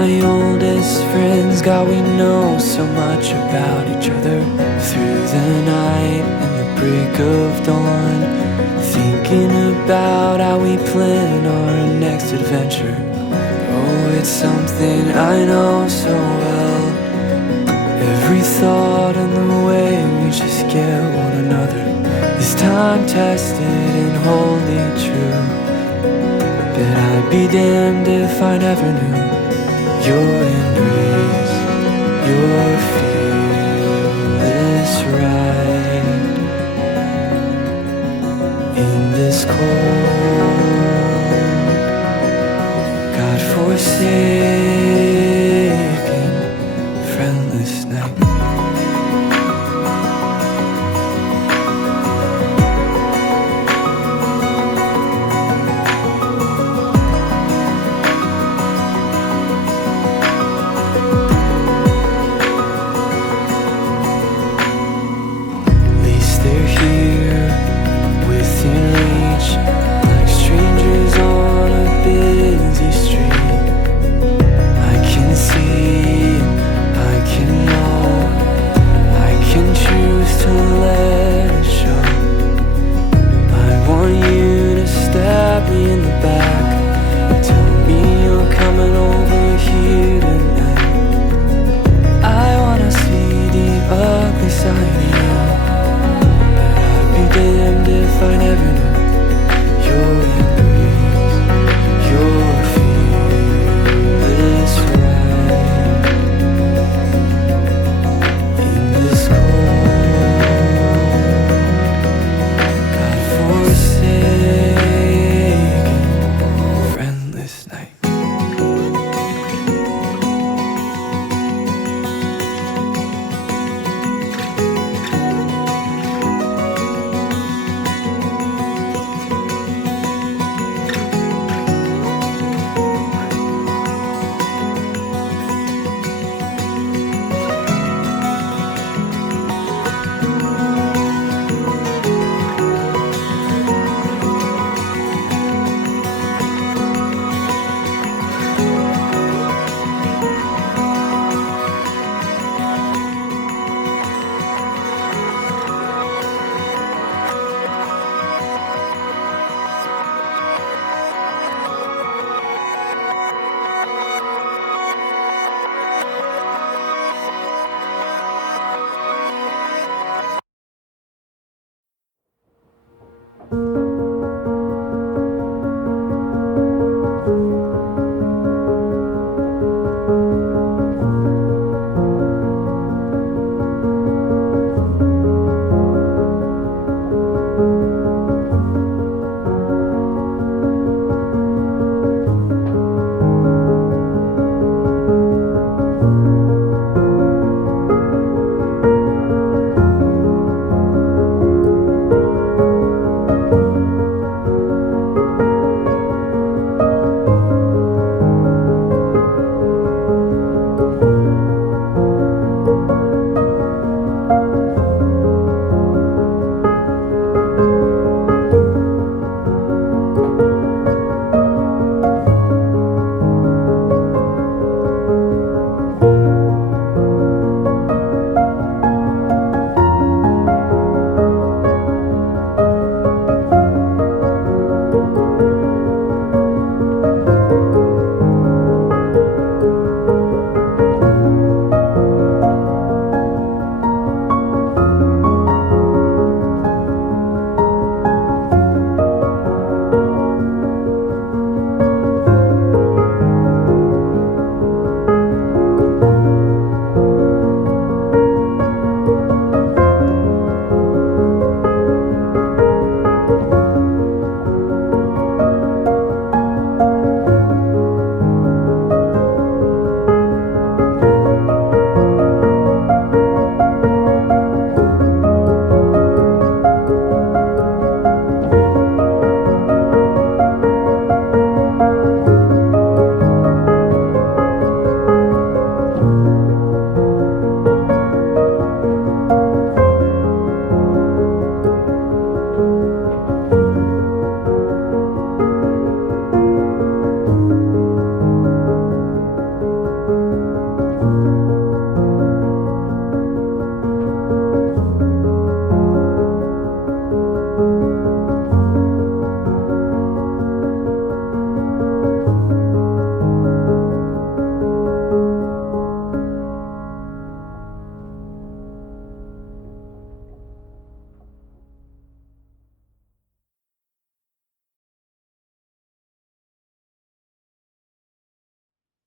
my oldest friends. God, we know so much about each other through the night and the break of dawn, thinking about how we plan our next adventure. Oh, it's something I know so well. Every thought and the way we just get one another is time tested and wholly true. But I'd be damned if I never knew your embrace, your fearless ride in this cold, God-forsaken, friendless night.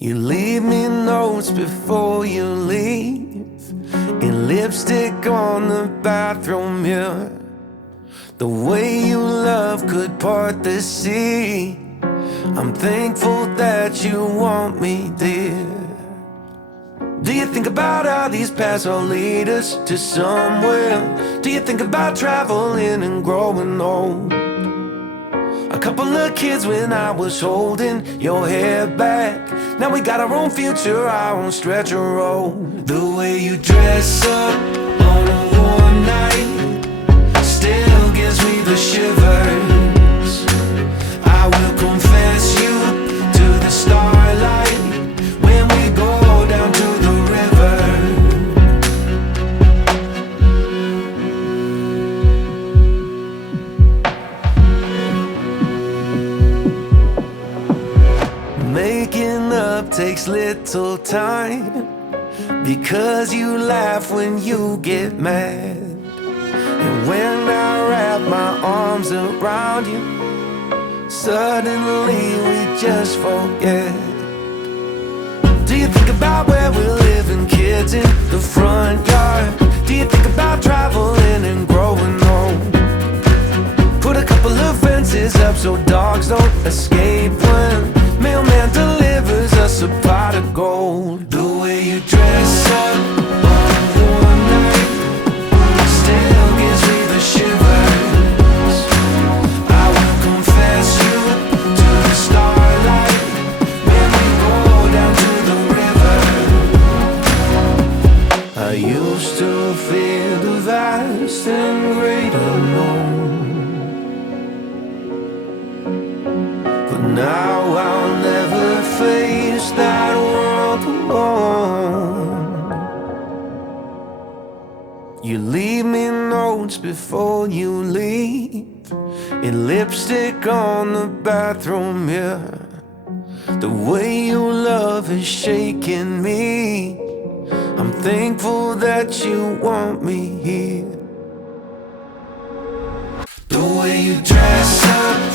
You leave me notes before you leave, and lipstick on the bathroom mirror. The way you love could part the sea. I'm thankful that you want me, dear. Do you think about how these paths all lead us to somewhere? Do you think about traveling and growing old? A couple of kids when I was holding your hair back. Now we got our own future, our own stretch of road. The way you dress up on a warm night still gives me the shivers. I will confess you to the starlight when we go down to the river. Making up takes little time, because you laugh when you get mad. And when I wrap my arms around you, suddenly we just forget. Do you think about where we're living, kids in the front yard? Do you think about traveling and growing old? Put a couple of fences up so dogs don't escape when mailman delivers us a pot of gold. The way you dress up on a warm night still gives me the shivers. I will confess you to the starlight when we go down to the river. I used to fear the vast and great unknown, but now I'll never face that world alone. You leave me notes before you leave, and lipstick on the bathroom mirror. The way you love is shaking me. I'm thankful that you want me here. The way you dress up